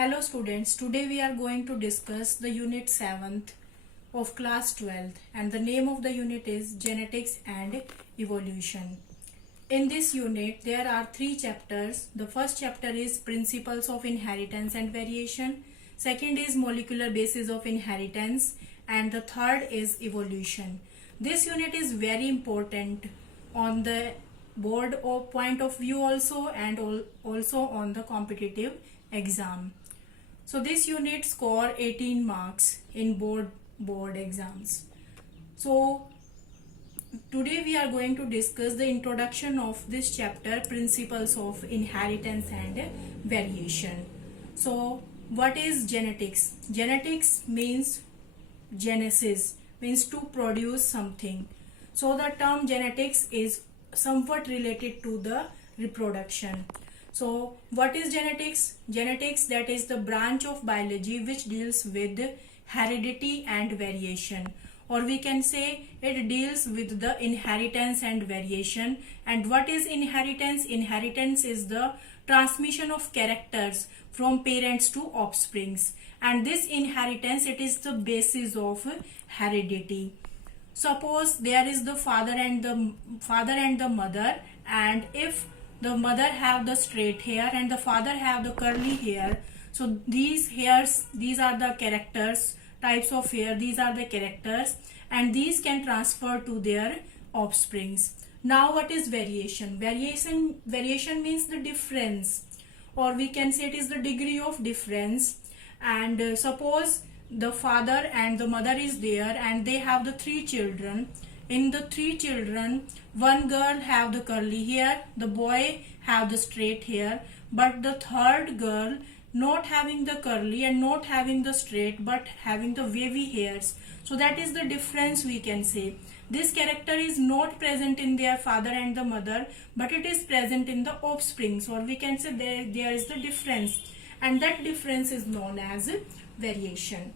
Hello students, today we are going to discuss the unit 7th of class 12th and the name of the unit is Genetics and Evolution. In this unit there are 3 chapters. The first chapter is Principles of Inheritance and Variation, second is Molecular Basis of Inheritance, and the third is Evolution. This unit is very important on the board of point of view also and also on the competitive exam. So this unit score 18 marks in board exams. So today we are going to discuss the introduction of this chapter, Principles of Inheritance and Variation. So what is genetics? Genetics means genesis, means to produce something. So the term genetics is somewhat related to the reproduction. So what is genetics? Genetics, that is the branch of biology which deals with heredity and variation, or we can say it deals with the inheritance and variation. And what is inheritance? Inheritance is the transmission of characters from parents to offsprings, and this inheritance, it is the basis of heredity. Suppose there is the father and the mother, and if the mother have the straight hair and the father have the curly hair, so these are the characters, types of hair, these are the characters, and these can transfer to their offsprings. Now what is variation? Variation means the difference, or we can say it is the degree of difference. And suppose the father and the mother is there and they have the 3 children. In the 3 children, one girl have the curly hair, the boy have the straight hair, but the third girl not having the curly and not having the straight but having the wavy hairs. So that is the difference, we can say. This character is not present in their father and the mother, but it is present in the offsprings, or we can say there is the difference, and that difference is known as variation.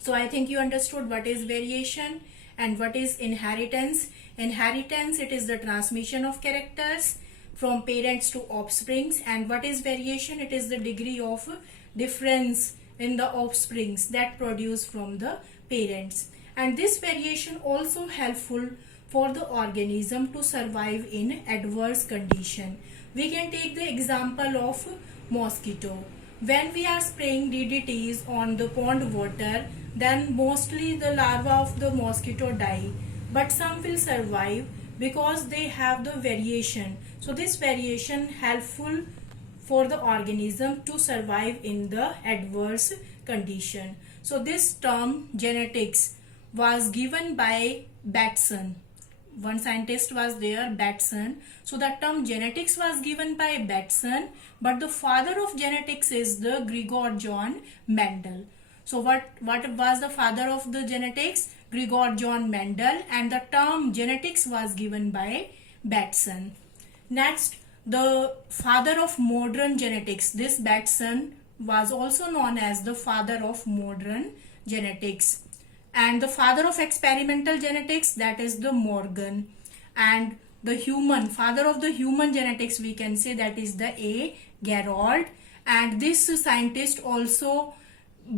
So I think you understood what is variation and what is inheritance. Inheritance, it is the transmission of characters from parents to offsprings, and what is variation? It is the degree of difference in the offsprings that produce from the parents. And this variation also helpful for the organism to survive in adverse condition. We can take the example of mosquito. When we are spraying DDTs on the pond water, then mostly the larvae of the mosquito die, but some will survive because they have the variation. So this variation helpful for the organism to survive in the adverse condition. So this term genetics was given by Batson. One scientist was there, Batson. So the term genetics was given by Batson, but the father of genetics is the Gregor John Mendel. So what was the father of the genetics? Gregor John Mendel, and the term genetics was given by Batson. Next, the father of modern genetics. This Batson was also known as the father of modern genetics. And the father of experimental genetics, that is the Morgan. And the father of the human genetics, we can say that is the A. Gerold. And this scientist also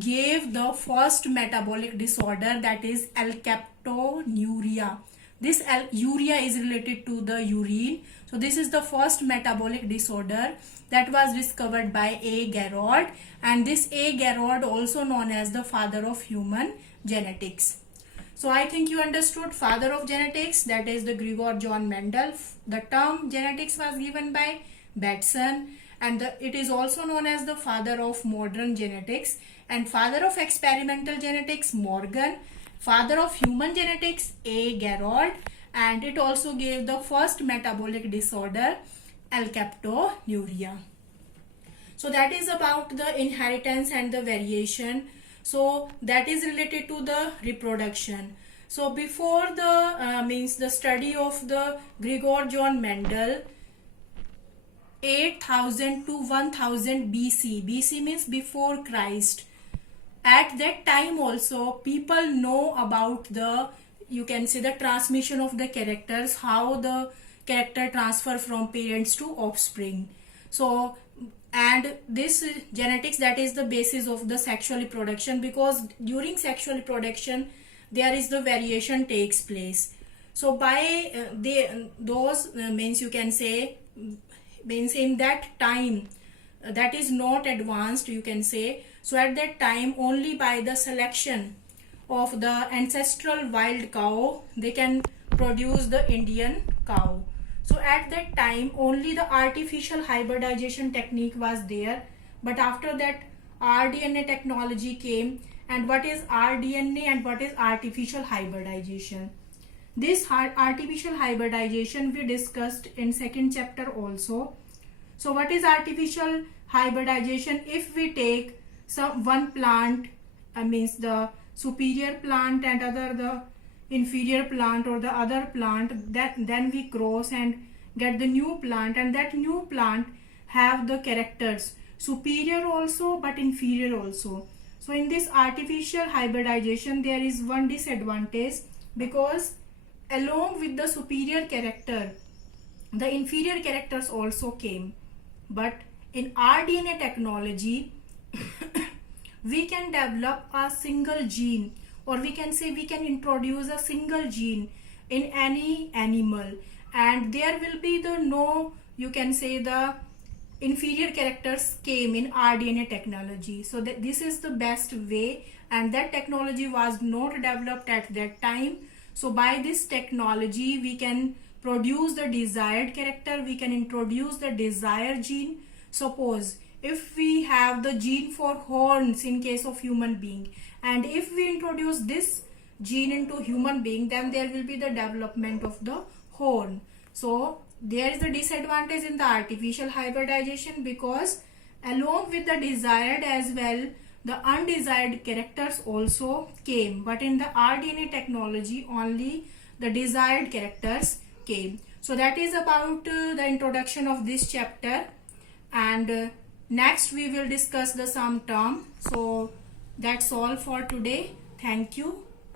gave the first metabolic disorder, that is alkaptonuria. This urea is related to the urine. So this is the first metabolic disorder that was discovered by A. Gerold, and this A. Gerold also known as the father of human genetics. So I think you understood father of genetics, that is the Gregor John Mendel. The term genetics was given by Batson, and it is also known as the father of modern genetics. And father of experimental genetics, Morgan. Father of human genetics, A. Gerold. And it also gave the first metabolic disorder, alkaptonuria. So that is about the inheritance and the variation. So that is related to the reproduction. So before the study of the Gregor John Mendel, 8000 to 1000 BC. BC means before Christ. At that time also people know about the, you can say, the transmission of the characters, how the character transfer from parents to offspring. So And this genetics, that is the basis of the sexual reproduction, because during sexual reproduction there is the variation takes place. So by those means you can say, means in that time that is not advanced, you can say. So at that time only by the selection of the ancestral wild cow they can produce the Indian cow. So at that time only the artificial hybridization technique was there, but after that rDNA technology came. And what is rDNA and what is artificial hybridization? This artificial hybridization we discussed in second chapter also. So what is artificial hybridization? If we take one plant, means the superior plant, and other the inferior plant or the other plant, that then we cross and get the new plant, and that new plant have the characters superior also but inferior also. So in this artificial hybridization there is one disadvantage, because along with the superior character the inferior characters also came. But in rDNA technology we can develop a single gene, or we can say we can introduce a single gene in any animal, and there will be the no, you can say the inferior characters came in rDNA technology. So that this is the best way, and that technology was not developed at that time. So by this technology we can produce the desired character, we can introduce the desired gene. Suppose if we have the gene for horns in case of human being, and if we introduce this gene into human being, then there will be the development of the horn. So there is a disadvantage in the artificial hybridization, because along with the desired as well the undesired characters also came, but in the rDNA technology only the desired characters came. So that is about the introduction of this chapter, and next we will discuss the some term. So that's all for today. Thank you.